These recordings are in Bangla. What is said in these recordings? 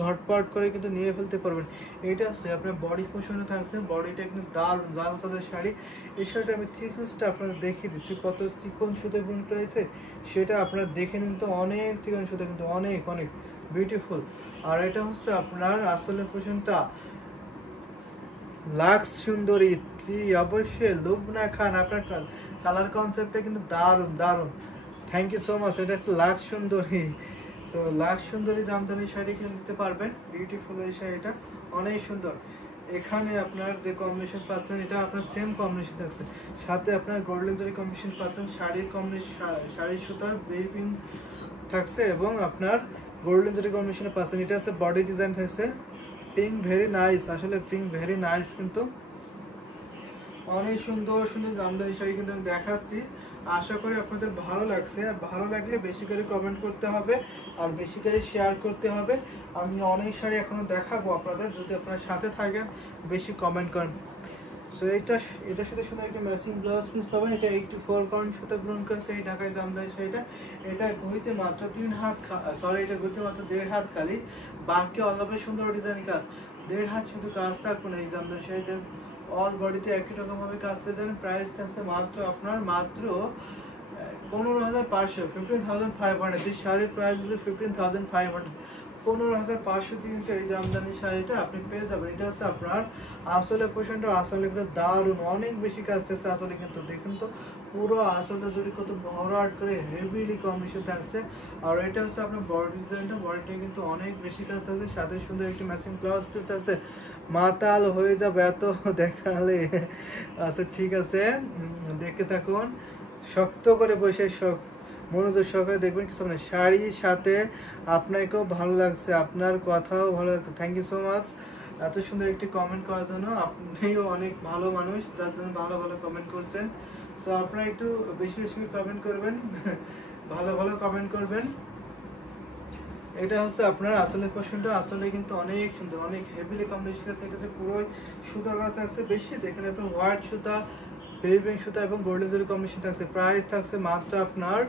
ঝটপট করে কিন্তু নিয়ে ফেলতে পারবেন। এটা হচ্ছে আপনার বডি পোষণে থাকছে, বডিটা কিন্তু দারুণ লাল কালার শাড়ি। এই শাড়িটা আমি থিকনেসটা আপনাদের দেখিয়ে দিচ্ছি কত চিকন সুতো প্রিন্ট রয়েছে, সেটা আপনারা দেখে নিন। তো অনেক চিকন সুতো কিন্তু অনেক অনেক বিউটিফুল। আর এটা হচ্ছে আপনার আসলে পোষণটা লাক্স সুন্দরী, অবশ্যই লোভ না খান। আপনার কালার কনসেপ্টটা কিন্তু দারুণ দারুণ। Thank you so much. এটা হচ্ছে লাক্স সুন্দরী। সো লাক্স সুন্দরী জামদানি শাড়ি কিনে নিতে পারবেন। বিউটিফুল এই শাড়িটা অনেক সুন্দর। এখানে আপনার যে কম্বিনেশন পাচ্ছেন এটা আপনার সেম কম্বিনেশন থাকছে, সাথে আপনার গোল্ডেন জরি কম্বিনেশন পাচ্ছেন, শাড়ির কম্বিনেশন শাড়ির সুতার বেবি পিঙ্ক থাকছে এবং আপনার গোল্ডেন জরি কম্বিনেশনে পাচ্ছেন। এটা হচ্ছে বডি ডিজাইন থাকছে পিঙ্ক, ভেরি নাইস। আসলে পিঙ্ক ভেরি নাইস, কিন্তু অনেক সুন্দর সুন্দর জামদানি শাড়ি কিন্তু আমি দেখাচ্ছি। আশা করি আপনাদের ভালো লাগছে। আর ভালো লাগলে বেশি করে কমেন্ট করতে হবে আর বেশি করে শেয়ার করতে হবে। আমি অনেক শাড়ি এখনো দেখাবো আপনাদের, যদি আপনারা সাথে থাকেন বেশি কমেন্ট করেন। সো এটার সাথে সুন্দর একটা ম্যাচিং ব্লাউজ পিস পাবেন। এটা 84 কাউন্ট সুতা গ্রহণ করেছে এই ঢাকায় জামদানি শাড়িটা। এটা ঘড়িতে মাত্র 3 হাত, সরি এটা ঘড়িতে মাত্র 1.5 হাত খালি, বাকি অলবে সুন্দর ডিজাইন কাজ। 1.5 হাত শুধু কাজ থাকবে না এই জামদানি শাড়িটার, অল বডিতে একই রকম ভাবে কাজ পেয়ে যাবেন। প্রাইস থাকছে মাত্র আপনার মাত্র 15,500, 15,500। এই শাড়ির প্রাইস হলো 15,500। 15,500 কিন্তু এই জামদানি শাড়িটা আপনি পেয়ে যাবেন। এটা হচ্ছে আপনার আসলে পোশনটা, আসলে দারুণ অনেক বেশি কাজ থাকছে আসলে। কিন্তু দেখুন তো পুরো আসলটা জুড়ে কত ভরাট করে হেভিলি কম্বিনেশন থাকছে। আর এটা হচ্ছে আপনার বডি ডিজাইনটা, বডিটা কিন্তু অনেক বেশি কাজ থাকছে, সাথে সুন্দর একটি ম্যাচিং ব্লাউজ পিস থাকছে। মাতাল হয়ে যাবে এত দেখালে। আচ্ছা ঠিক আছে, দেখতে থাকুন শক্ত করে বসে মনোযোগ সহকারে দেখবেন। কিছু মানে শাড়ির সাথে আপনাকেও ভালো লাগছে, আপনার কথাও ভালো লাগছে। থ্যাংক ইউ সো মাচ এত সুন্দর একটি কমেন্ট করার জন্য। আপনিও অনেক ভালো মানুষ, যার জন্য ভালো ভালো কমেন্ট করছেন। সো আপনারা একটু বেশি বেশি কমেন্ট করবেন, ভালো ভালো কমেন্ট করবেন। এটা হচ্ছে আপনার আসলে পোর্শনটা, আসলে কিন্তু অনেক সুন্দর, অনেক হেভিলি কম্বিনেশন আছে। এটা হচ্ছে পুরো সুতার কাজ থাকছে বেশি, দেখেন আপনার হোয়াইট সুতা, বেবি সুতা এবং গোল্ডেন জরি কম্বিনেশন থাকছে। প্রাইস থাকছে মাত্র আপনার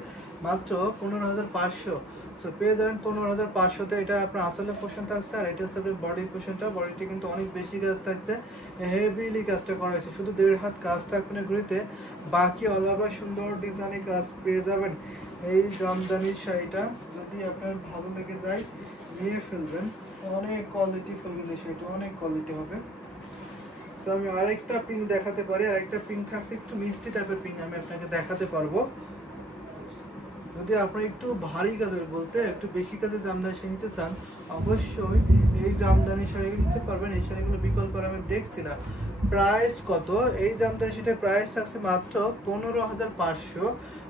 মাত্র 15,500। সো পেয়ে যাবেন 15,500-তে। এটা আপনার আসলে পোর্শন থাকছে। আর এটা হচ্ছে আপনার বডি পোর্শনটা, বডিটি কিন্তু অনেক বেশি কাজ থাকছে, হেভিলি কাজটা করা হয়েছে। শুধু 1.5 হাত কাজ থাকবে না ঘুরিতে, বাকি অলবা সুন্দর ডিজাইনের কাজ পেয়ে যাবেন। এই জামদানির শাড়িটা যদি আপনার ভালো লেগে যায় নিয়ে ফেলবেন, অনেক কোয়ালিটি ফেলবেন। এই শাড়িটা অনেক কোয়ালিটি হবে। সো আমি আরেকটা পিঙ্ক দেখাতে পারি, আরেকটা পিঙ্ক থাকছে একটু মিষ্টি টাইপের পিঙ্ক আমি আপনাকে দেখাতে পারবো। যদি আপনারা একটু ভারী কাজের বলতে একটু বেশি কাজে জামদানি শাড়ি নিতে চান, অবশ্যই এই জামদানি শাড়িগুলো নিতে পারবেন। এই শাড়িগুলো বিকল্প আমি দেখছি না। প্রাইস কত এই জামদানি শাড়িটার প্রাইস থাকছে মাত্র 15,500,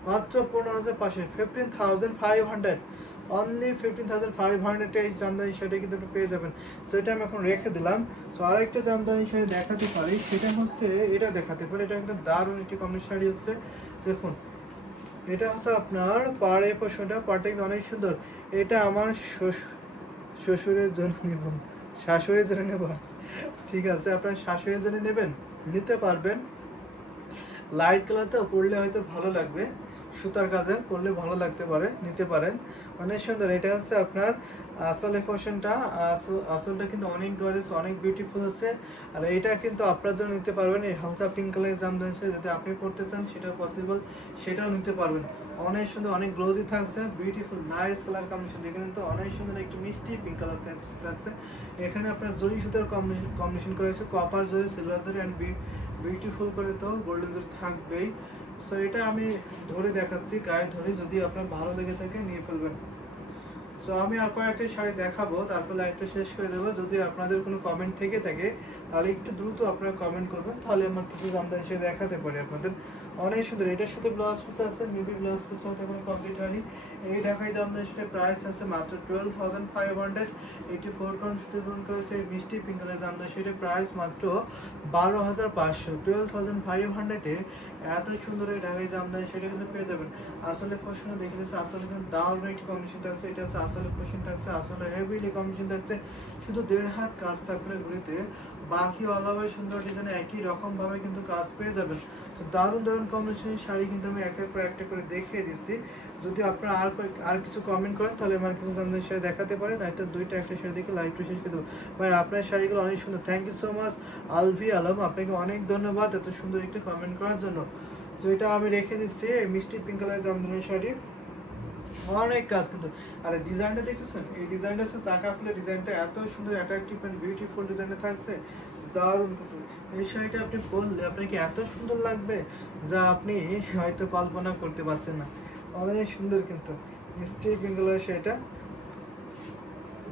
মাত্র 15,500, 15,500, অনলি 15,500 এই জামদানি শাড়ি কিন্তু আপনি পেয়ে যাবেন। সো এটা আমি এখন রেখে দিলাম। সো আরেকটা জামদানি শাড়ি দেখাতে পারি, সেটা হচ্ছে এটা দেখাতে পারি। এটা একটা দারুণ একটি কম্বিনেশন শাড়ি হচ্ছে, দেখুন এটা হচ্ছে আপনার পাড়ে পোষণটা, পাড়টা অনেক সুন্দর। এটা আমার শ্বশুরের জন্য নেব, শাশুড়ির জন্য নেব। ঠিক আছে, আপনার শাশুড়ির জন্য নেবেন, নিতে পারবেন। লাইট কালারটা পরলে হয়তো ভালো লাগবে, সুতার কাজে পরলে ভালো লাগতে পারে, নিতে পারেন। অনেক সুন্দর। এটা হচ্ছে আপনার আসলে পোর্শনটা, আসলটা কিন্তু অনেক গর্জিয়াস, অনেক বিউটিফুল আছে। আর এটা কিন্তু আপনার জন্য নিতে পারবেন। এই হালকা পিঙ্ক কালারের জামদানি শাড়ি যদি আপনি পরতে চান সেটা পসিবল, সেটাও নিতে পারবেন। অনেক সুন্দর, অনেক গ্লোজি থাকছে, বিউটিফুল নাইস কালার কম্বিনেশন। দেখে নিন তো অনেক সুন্দর একটি মিষ্টি পিঙ্ক কালার থাকছে। এখানে আপনার জরি সুতার কম্বিনেশন করেছে, কপার জরি, সিলভার জরি অ্যান্ড বিউটিফুল করে তো গোল্ডেন জরি থাকবেই। সো এটা আমি ধরে দেখাচ্ছি, গায়ে ধরে, যদি আপনার ভালো লেগে থাকে নিয়ে ফেলবেন। সো আমি আর কয়েকটা শাড়ি দেখাবো, তারপর লাইভটা শেষ করে দেবো। যদি আপনাদের কোনো কমেন্ট থেকে থাকে তাহলে একটু দ্রুত আপনারা কমেন্ট করবেন, তাহলে আমার কিছু জামদানি শাড়ি দেখাতে পারি আপনাদের। অনেক সুন্দর। এটার সাথে ব্লাউজ পিস আছে, মেবি ব্লাউজ পিস হতে কোনো কমপ্লিট হয়নি। এই ঢাকায় জামদানি শাড়ির প্রাইস আছে মাত্র 12,500। 84 কাউন্ট সুতো গ্রহণ করেছে এই মিষ্টি পিঙ্ক কালার জামদানি শাড়ির প্রাইস মাত্র 12,500। 12,500-এ এত সুন্দর এই ঢাকাই জামদানি শাড়ি কিন্তু পেয়ে যাবেন। আসলে ফ্যাশনে দেখে দিচ্ছে, আসলে কিন্তু দারুণ একটি কম্বিনেশন থাকছে। এটা হচ্ছে আসলে ফ্যাশন থাকছে, আসলে হেভিলি কম্বিনেশন থাকছে। শুধু 1.5 হাত কাজ থাকবে ঘুরিতে, বাকি অলওভাবে সুন্দর ডিজাইনে একই রকম ভাবে কিন্তু কাজ পেয়ে যাবেন। তো তো দারুণ দারুণ কম্বিনেশনের শাড়ি কিন্তু আমি একটা পর একটা করে দেখিয়ে দিচ্ছি। যদি আপনারা আর কিছু কমেন্ট করেন তাহলে আমার কিছু জামদানি শাড়ি দেখাতে পারেন, একটা দুইটা একটা শাড়ি দেখে লাইভটা শেষ করে দেবো। ভাই আপনার শাড়িগুলো অনেক সুন্দর, thank you so much Alvi Alam, আপনাকে অনেক ধন্যবাদ এত সুন্দর একটি কমেন্ট করার জন্য। তো এটা আমি রেখে দিচ্ছি মিষ্টি পিঙ্ক কালারের জামদানি শাড়ি, অনেক কাজ কিন্তু। আর ডিজাইনটা দেখেছেন, এই ডিজাইনটা হচ্ছে চাকা ফুলের ডিজাইনটা এত সুন্দর অ্যাট্রাকটিভ অ্যান্ড বিউটিফুল ডিজাইনটা থাকছে, দারুণ কিন্তু। এই শাড়িটা আপনি পরলে আপনাকে এত সুন্দর লাগবে যা আপনি হয়তো কল্পনা করতে পারছেন না, অনেক সুন্দর কিন্তু মিষ্টি পিঙ্ক কালারের শাড়িটা।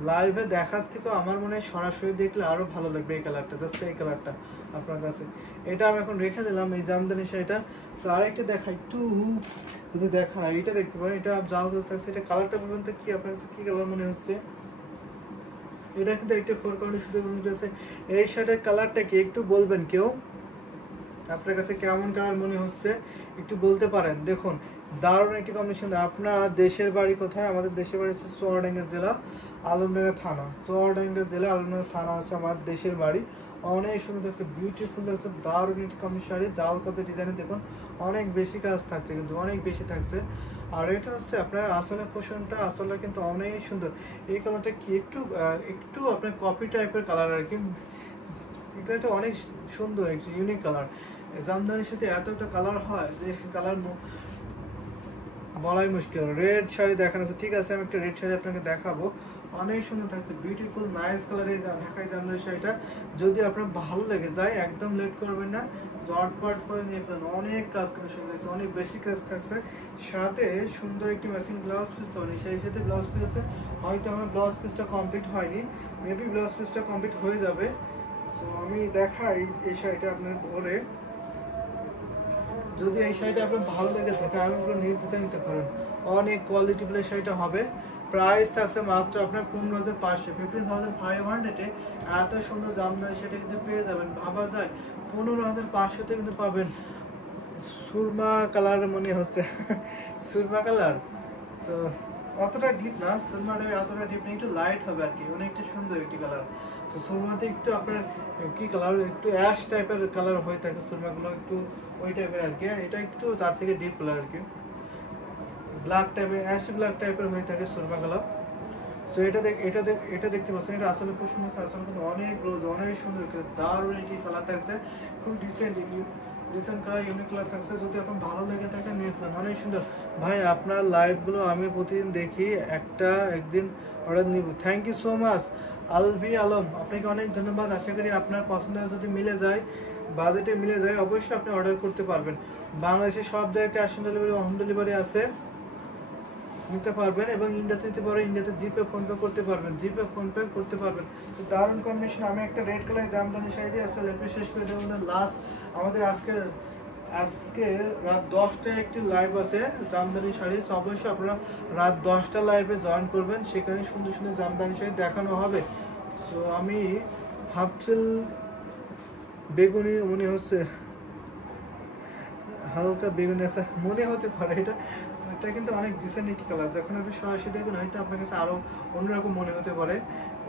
লাইভে দেখার থেকেও আমার মনে হয় সরাসরি দেখলে আরো ভালো লাগবে এই কালারটা, জাস্ট এই কালারটা আপনার কাছে। এটা আমি এখন রেখে দিলাম এই জামদানি শাড়িটা। তো আরেকটা দেখা একটু যদি দেখা, এটা দেখতে পারেন, এটা জাল কালার থাকছে, এটা কালারটা বলবেন তো কি আপনার কাছে কি কালার মনে হচ্ছে? এটা কিন্তু একটা ফোর কালার শুধু আছে। এই শাড়ির কালারটা কি একটু বলবেন কেউ, আপনার কাছে কেমন কালার মনে হচ্ছে একটু বলতে পারেন। দেখুন দারুণ একটি কম্বিনেশন। আপনার দেশের বাড়ি কোথায়? আমাদের দেশের বাড়ি হচ্ছে চুয়াডাঙ্গা জেলা আলমডাঙ্গা থানা, চুয়াডাঙ্গা জেলা আলমডাঙ্গা থানা হচ্ছে আমার দেশের বাড়ি। অনেক সুন্দর থাকছে, বিউটিফুল থাকছে, দারুণ একটি কম্বিনেশন শাড়ি, জাল কাতে ডিজাইনে দেখুন অনেক বেশি কাজ থাকছে কিন্তু, অনেক বেশি থাকছে। আর এটা হচ্ছে আপনার আসলে পোষণটা আসলে কিন্তু অনেক সুন্দর। এই কালারটা কি একটু একটু আপনার কপি টাইপের কালার আর কি, এই কালারটা অনেক সুন্দর, একটু ইউনিক কালার। জামদানির সাথে এত এত কালার হয় যে কালার বলাই মুশকিল। রেড শাড়ি দেখানো আছে, ঠিক আছে আমি একটা রেড শাড়ি আপনাকে দেখাবো, অনেক সুন্দর থাকছে, বিউটিফুল নাইস কালারের ঢাকাই জামদানি শাড়িটা। যদি আপনার ভালো লেগে যায় একদম লেট করবেন না, জটপট করে নিয়ে ফেলেন, অনেক কাজ কিন্তু সুন্দর থাকছে, অনেক বেশি কাজ থাকছে, সাথে সুন্দর একটি ম্যাচিং ব্লাউজ পিস পাবেন। সেই সাথে ব্লাউজ পিস আছে, হয়তো আমার ব্লাউজ পিসটা কমপ্লিট হয়নি, মেবি ব্লাউজ পিসটা কমপ্লিট হয়ে যাবে। তো আমি দেখাই এই শাড়িটা আপনার ধরে, যদি এই শাড়িটা আপনার ভালো লেগে থাকে আমি পুরো নির্দ্বিধা নিতে পারেন, অনেক কোয়ালিটি প্লে শাড়িটা হবে। প্রাইস থাকছে মাত্র আপনার 15,500, 15,500 এত সুন্দর জামদানি সেটা কিন্তু পেয়ে যাবেন। ভাবা যায় 15,500 কিন্তু পাবেন। সুরমা কালার মনে হচ্ছে সুরমা কালার, তো অতটা ডিপ না, সুরমাটা এতটা ডিপ না, একটু লাইট হবে আর কি, অনেকটা সুন্দর একটি কালার। তো সুরমাতে একটু আপনার কি কালার, একটু অ্যাশ টাইপের কালার হয়ে থাকে সুরমাগুলো, একটু ওই টাইপের আর কি। এটা একটু তার থেকে ডিপ কালার আর কি, ব্ল্যাক টাইপের, অ্যাশ ব্ল্যাক টাইপের হয়ে থাকে সুরমা কালার। তো এটা দেখতে পাচ্ছেন, এটা আসলে খুব সুন্দর, আসলে কিন্তু অনেক রোজ, অনেক সুন্দর, দারুণ একটি কালার থাকছে, খুব রিসেন্ট কালার, ইউনিক কালার থাকছে। যদি আপনার ভালো লেগে থাকে নিয়ে ফেলেন, অনেক সুন্দর। ভাই আপনার লাইভগুলো আমি প্রতিদিন দেখি, একদিন অর্ডার নিব। Thank you so much Alvi Alam, আপনাকে অনেক ধন্যবাদ। আশা করি আপনার পছন্দ যদি মিলে যায়, বাজেটে মিলে যায়, অবশ্যই আপনি অর্ডার করতে পারবেন। বাংলাদেশের সব জায়গায় cash on delivery, home delivery আছে, নিতে পারবেন। এবং ইন্ডিয়াতে নিতে পারবেন, ইন্ডিয়াতে জিপে ফোনপে করতে পারবেন, জিপে ফোনপে করতে পারবেন। তো দারুণ কম্বিনেশন। আমি একটা রেড কালার জামদানি শাড়ি দিয়ে আজকে লাইভে শেষ করে দেবো। লাস্ট আমাদের আজকে রাত 10টায় একটি লাইভ আছে জামদানি শাড়ি, অবশ্যই আপনারা রাত 10টা লাইভে জয়েন করবেন, সেখানে সুন্দর সুন্দর জামদানি শাড়ি দেখানো হবে। তো আমি হাফসিল বেগুনি মনে হচ্ছে, হালকা বেগুনি আছে মনে হতে পারে, এটা কিন্তু অনেক ডিসেন্ট একটি কালার, যখন আপনি সরাসরি দেখবেন হয়তো আপনার কাছে আরো অন্যরকম মনে হতে পারে।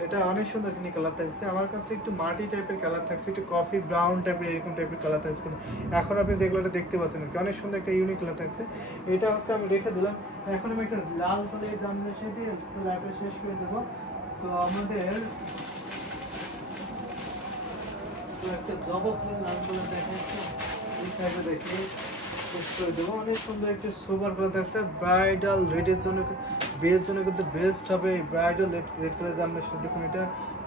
এটা অনেক সুন্দর একটি কালার থাকছে, আমার কাছে একটু মাটি টাইপের কালার থাকছে, একটু কফি ব্রাউন টাইপের এরকম টাইপের কালার থাকছে, কিন্তু এখন আপনি যেগুলোটা দেখতে পাচ্ছেন অনেক সুন্দর একটা ইউনিক কালার থাকছে। এটা হচ্ছে আমি রেখে দিলাম। এখন আমি একটা লাল কালারের জামদানি শাড়ি দিয়ে লাইভটা শেষ করে দেবো। তো আমাদের একটা জবা ফুলের লাল কালার দেখা যাচ্ছে, এই সাইডে দেখে শেষ করে দেবো। অনেক সুন্দর একটা সোবার কালার থাকছে, ব্রাইডাল রেডের জন্য, বিয়ের জন্য কিন্তু বেস্ট হবে bridal red colour Jamdani sari. দেখুন এটা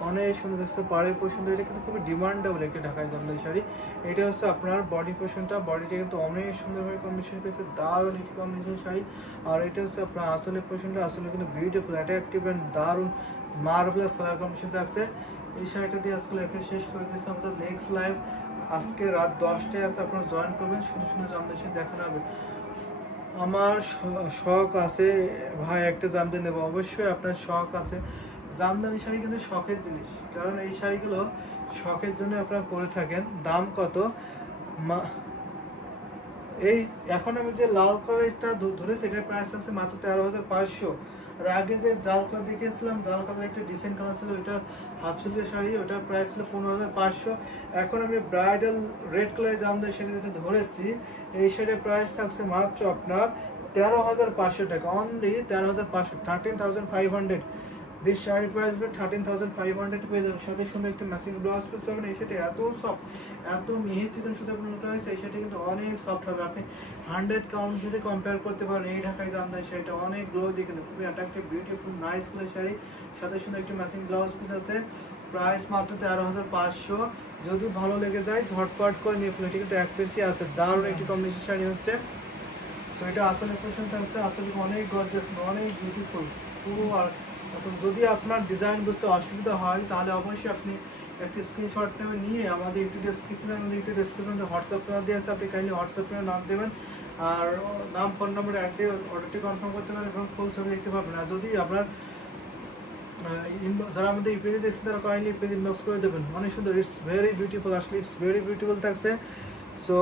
অনেক সুন্দর থাকছে, পাড়ে পোষণ, এটা কিন্তু খুবই ডিমান্ডেবল একটা ঢাকায় জামদানি শাড়ি। এটা হচ্ছে আপনার বডি পোষণটা, বডিটা কিন্তু অনেক সুন্দরভাবে কম্বিনেশন পেয়েছে, দারুণ একটি কম্বিনেশন শাড়ি। আর এটা হচ্ছে আপনার আসলে পোষণটা, আসলে কিন্তু বিউটিফুল অ্যাট্রাকটিভ অ্যান্ড দারুণ মার্ভেলাস কালার কম্বিনেশন থাকছে। এই শাড়িটা দিয়ে আজকে লাইভে শেষ করে দিয়েছে। আমাদের নেক্সট লাইভ আজকে রাত 10টায় আছে, আপনারা জয়েন করবেন, সুন্দর সুন্দর জামদানি শাড়ি দেখানো হবে। আমার শখ আছে ভাই একটা জামদানি নেবো, অবশ্যই আপনার শখ আছে। জামদানি শাড়ি কিন্তু শখের জিনিস, কারণ এই শাড়িগুলো শখের জন্য আপনারা পরে থাকেন। দাম কত? এই এখন আমি যে লাল কালারটা ধরেছি এটার প্রাইস আছে মাত্র 13,500। আর আগে যে জাল কালার দেখিয়েছিলাম, জাল কালার একটা ডিসেন্ট কালার ছিল, ওইটা হাফ সিল্কের শাড়ি, ওটার প্রাইস ছিল 15,500। এখন আমি ব্রাইডাল রেড কালারের জামদানি শাড়ি যেটা ধরেছি, এই শাড়ির প্রাইস থাকছে মাত্র আপনার 13,500 টাকা, অনলি 13,500, 13,500। দিস শাড়ির প্রাইস 13,500 পেয়ে যাবেন। সাথে সুন্দর একটা ম্যাচিং ব্লাউজ পিস পাবেন। এই শাড়িটা এত সফট, এত মিহি চিকন সুতা বুনটা হয়েছে, এই শাড়িটা কিন্তু অনেক সফট হবে। আপনি 100 কাউন্ট যদি কম্পেয়ার করতে পারেন এই ঢাকায় জামদানি শাড়িটা অনেক গ্লোজি, কিন্তু খুবই attractive beautiful nice colour sari. সাথে সুন্দর একটা ম্যাচিং ব্লাউজ পিস আছে, প্রাইস মাত্র 13,500। যদি ভালো লেগে যায় ঝটপট করে নিয়ে ফেলুন, ঠিক আছে। এক পিসই আছে, দারুণ একটি কম্বিনেশন শাড়ি হচ্ছে। তো এটা আসলে পোর্শন থাকছে, আসলে অনেক গর্জিয়াস, অনেক বিউটিফুল। পুরো আর যদি আপনার ডিজাইন বুঝতে অসুবিধা হয় তাহলে অবশ্যই আপনি একটি স্ক্রিনশট নেবেন, নিয়ে আমাদের ইউটিউব ডেসক্রিপশনে হোয়াটসঅ্যাপ নাম্বার দিয়ে আছে, আপনি কাইন্ডলি হোয়াটসঅ্যাপ করে নাম দেবেন আর নাম ফোন নাম্বার অ্যাড দিয়ে অর্ডারটি কনফার্ম করতে পারেন এবং ফুল ছবি দেখতে পাবেন। আর যদি আপনার যারা আমাদের ইউপিজি দেখছেন তারা কাইন্ডলি ইউপিজি ইনবক্স করে দেবেন। অনেক সুন্দর, ইটস ভেরি বিউটিফুল, আসলে ইটস ভেরি বিউটিফুল থাকছে। সো